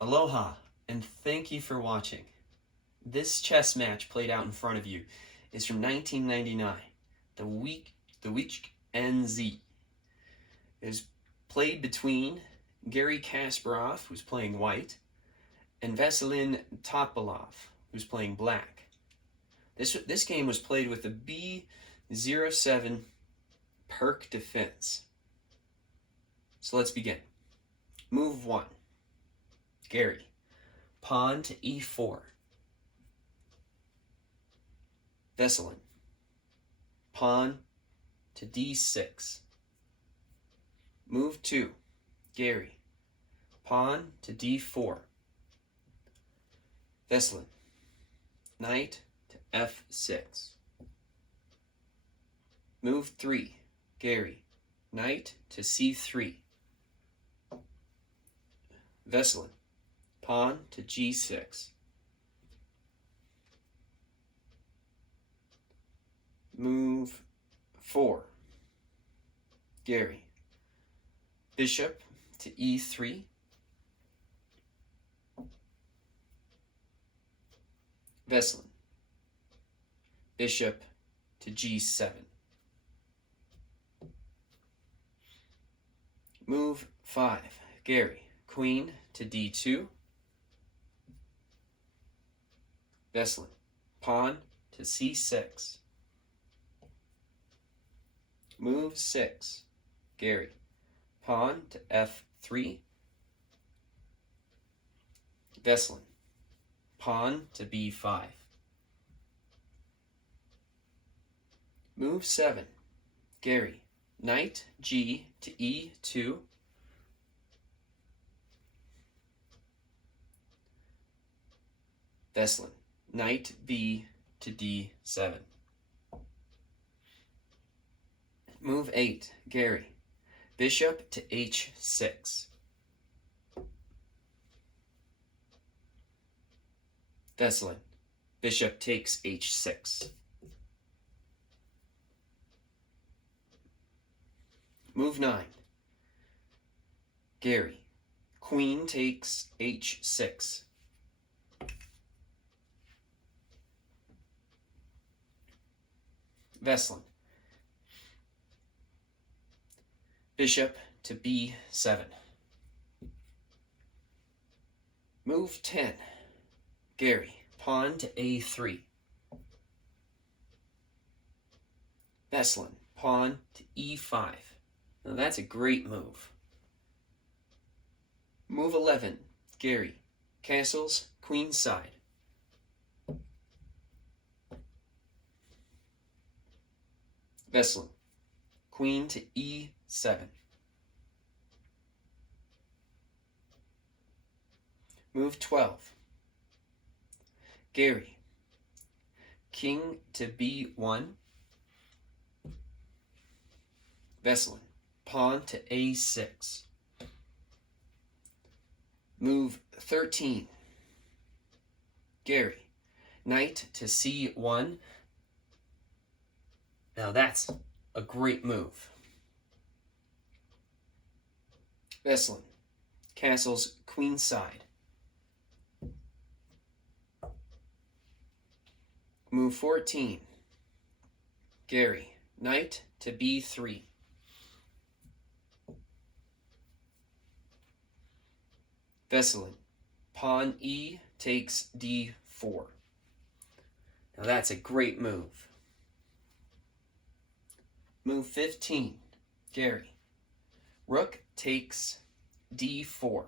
Aloha, and thank you for watching. This chess match played out in front of you is from 1999. The week NZ. It was played between Garry Kasparov, who's playing white, and Veselin Topalov, who's playing black. This game was played with a B07 Perk defense. So let's begin. Move 1. Garry. Pawn to E4. Veselin. Pawn to D6. Move 2. Garry. Pawn to D4. Veselin. Knight to F6. Move 3. Garry. Knight to C3. Veselin. Pawn to G6. Move 4. Garry. Bishop to E3. Veselin. Bishop to G7. Move 5. Garry. Queen to D2. Veselin. Pawn to C6. Move 6. Garry. Pawn to F3. Veselin. Pawn to B5. Move 7. Garry. Knight G to E2. Veselin. Knight B to D7. Move 8. Garry. Bishop to H6. Veselin. Bishop takes H6. Move 9. Garry. Queen takes H6. Veselin. Bishop to B7. Move 10. Garry. Pawn to A3. Veselin. Pawn to E5. Now that's a great move. Move 11. Garry. Castles, queenside. Veselin. Queen to E7. Move 12. Garry. King to B1. Veselin. Pawn to A6. Move 13. Garry. Knight to C1. Now that's a great move. Veselin. Castles queenside. Move 14. Garry. Knight to B3. Veselin. Pawn E takes D4. Now that's a great move. Move 15. Garry. Rook takes D4.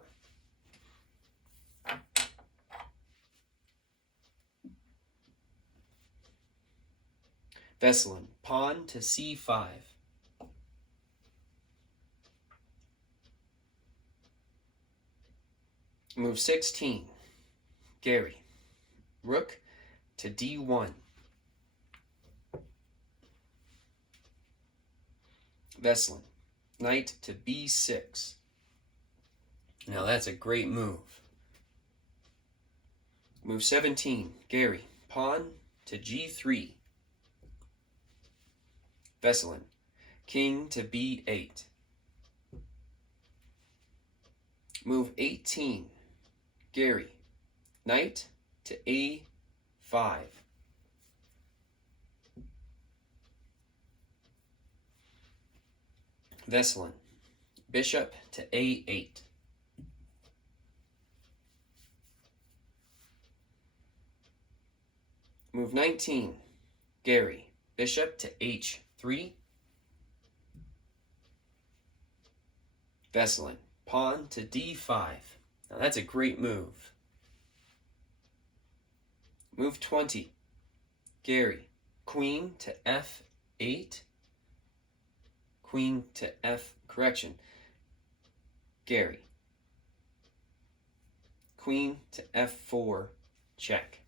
Veselin. Pawn to C5. Move 16. Garry. Rook to D1. Veselin. Knight to B6. Now that's a great move. Move 17. Garry. Pawn to G3. Veselin. King to B8. Move 18. Garry, knight to a5. Veselin, bishop to a8. Move 19, Garry, bishop to h3. Veselin, pawn to d5. Now that's a great move. Move 20, Garry, queen to f8. Queen to Garry. Queen to f4, check.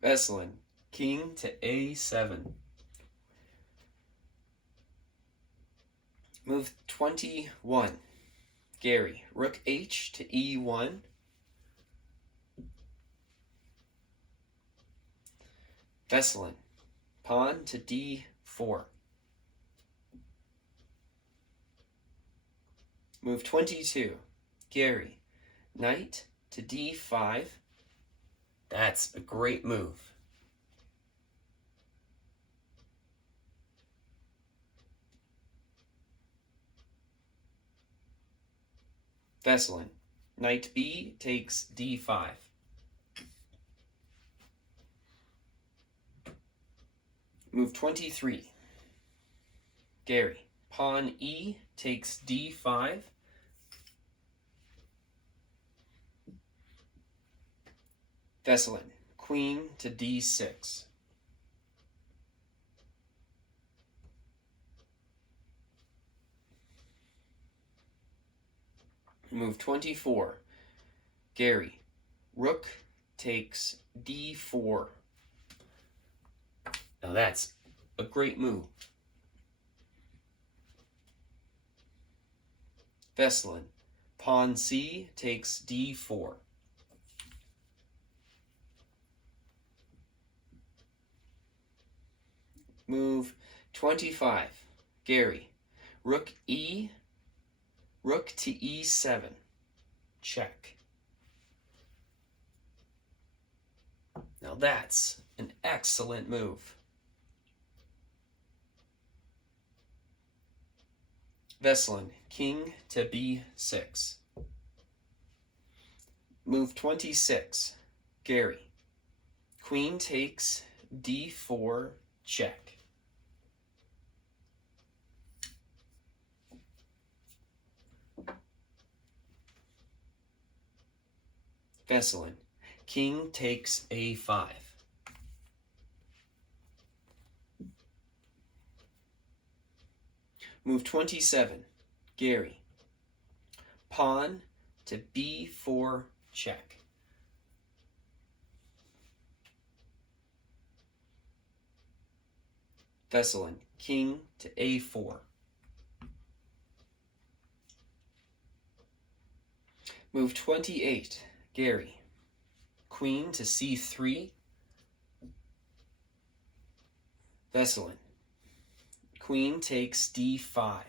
Veselin, king to a7. Move 21, Garry, rook h to e1. Veselin, pawn to d4. Move 22, Garry, knight to d5. That's a great move. Veselin, knight b takes d5. Move 23, Garry, pawn e takes d5. Veselin, queen to d6. Move 24, Garry, rook takes d4. Now that's a great move. Veselin, pawn c takes d4. Move 25, Garry, rook to e7, check. Now that's an excellent move. Veselin, king to b6. Move 26, Garry, queen takes d4, check. Veselin, king takes a5. Move 27, Garry, pawn to b4, check. Veselin, king to a4. Move 28, Garry, queen to c3. Veselin, queen takes d5.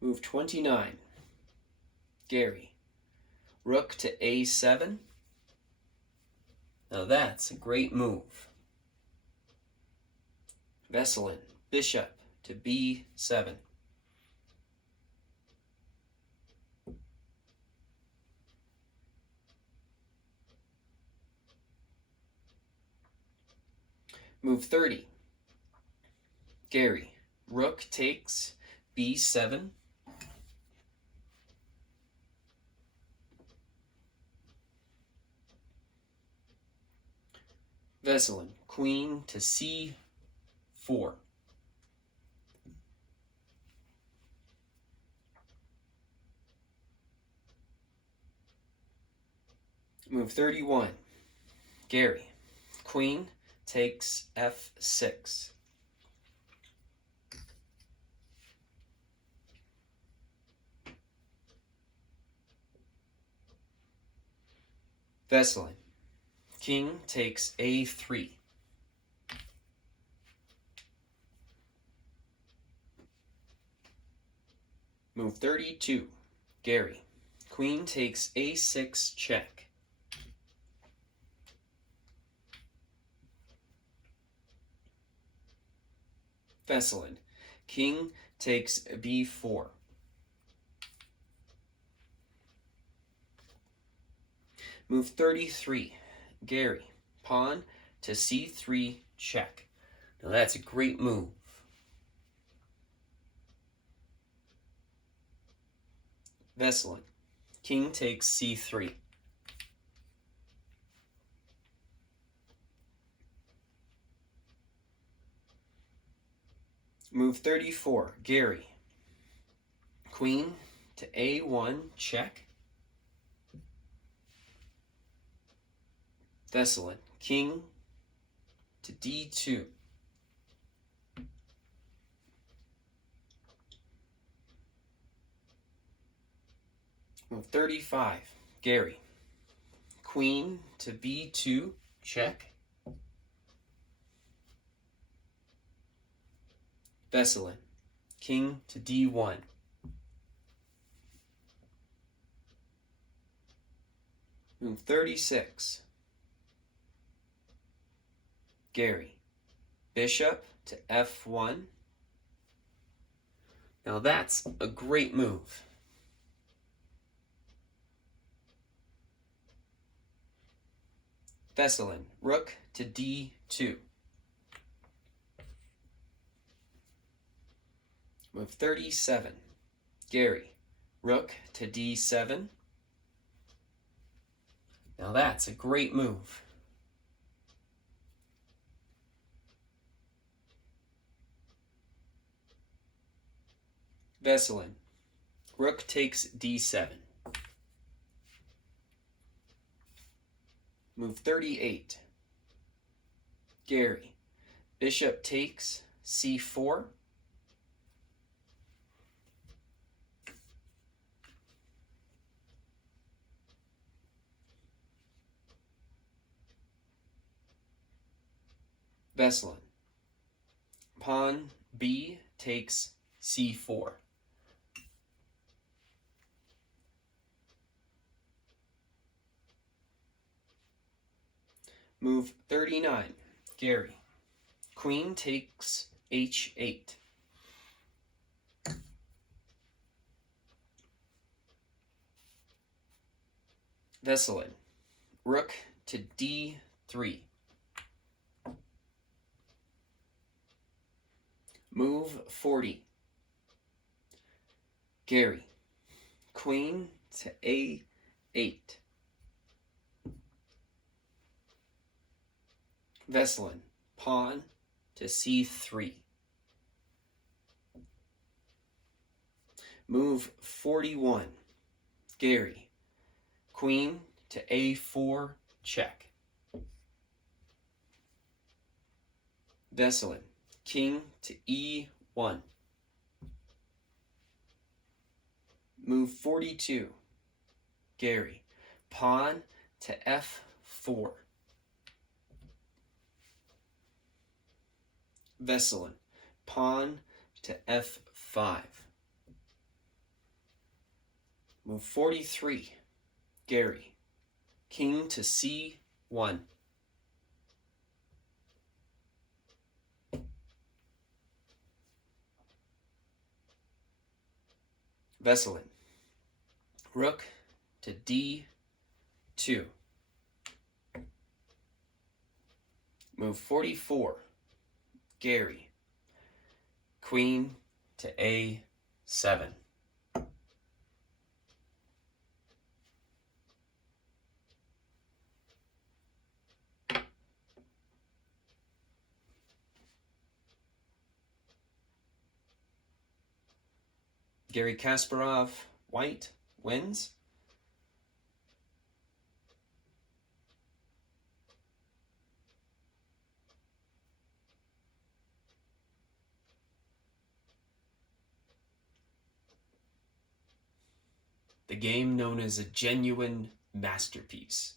Move 29, Garry, rook to a7. Now that's a great move. Veselin, bishop to b7. Move 30, Garry, rook takes b7. Veselin, queen to c4. Move 31, Garry, queen takes f6. Veselin, King takes a3. Move 32. Garry. Queen takes a6 check. Veselin. King takes b4. Move 33. Garry. Pawn to c3 check. Now that's a great move. Veselin. King takes c3. Move 34. Garry. Queen to a1 check. Veselin. King to d2. Move 35. Garry. Queen to b2 check. Veselin. King to d1. Move 36. Garry. Bishop to f1. Now that's a great move. Veselin. Rook to d2. Move 37. Garry. Rook to d7. Now that's a great move. Veselin. Rook takes d7. Move 38. Garry. Bishop takes c4. Veselin. Pawn b takes c4. Move 39. Garry. Queen takes h8. Veselin. Rook to d3. Move 40. Garry. Queen to a8. Veselin. Pawn to c3. Move 41. Garry. Queen to a4 check. Veselin. King to e1. Move 42. Garry. Pawn to f4. Veselin. Pawn to f5. Move 43. Garry. King to c1. Veselin. Rook to d2. Move 44. Garry. Queen to a7. Garry Kasparov, white, wins. The game known as a genuine masterpiece.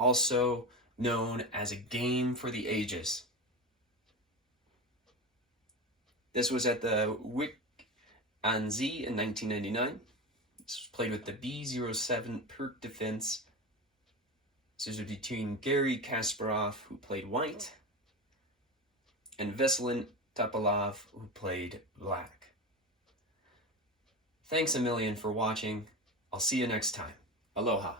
also known as a game for the ages. This was at the Wick an See in 1999. This was played with the B07 Perk defense. This was between Garry Kasparov, who played white, and Veselin Topalov, who played black. Thanks a million for watching. I'll see you next time. Aloha.